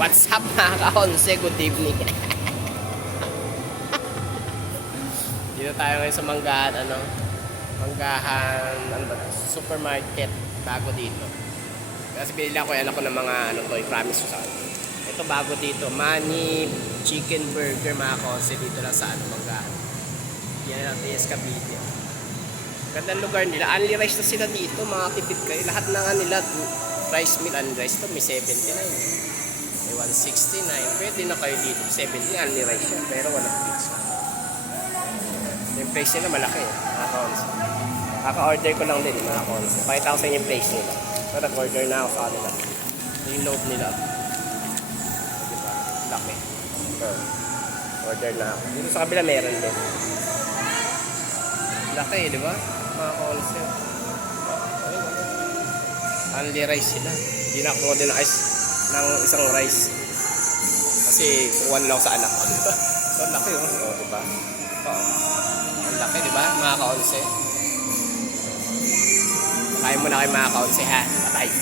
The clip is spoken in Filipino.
What's up mga ka-onse? Good evening. Dito tayo ngayon sa Manggahan, Manggahan, supermarket, bago dito. Kasi binili ako yan ako ng mga toy, promise ko sa akin. Ito bago dito, Manny Chicken Burger mga ka-onse, dito lang sa Manggahan. Yan ang TS Cavite. Gandang lugar nila, only rice na sila dito, mga tipid kayo. Lahat na nga nila, rice meal, only rice to, may 79. 169. Pwede na kayo dito. 70 only rice yan. Pero walang pizza. Yung place nila malaki eh. Mga ka-onse. Kaka-order ko lang din mga ka-onse. Pakita ko sa inyo yung place nila. So nag-order na ako sa kanila. Yung load nila. Diba? Laki. So, order na ako. Dito sa kabila meron din. Laki eh, di ba? Mga ka-onse. Only rice sila. Hindi na ako din ng ice ng isang rice kasi kuwan lang sa anak ko, diba? So laki yun, diba? Ang laki, diba? Mga ka-onse, kain mo na kayo mga ka-onse ha, bye.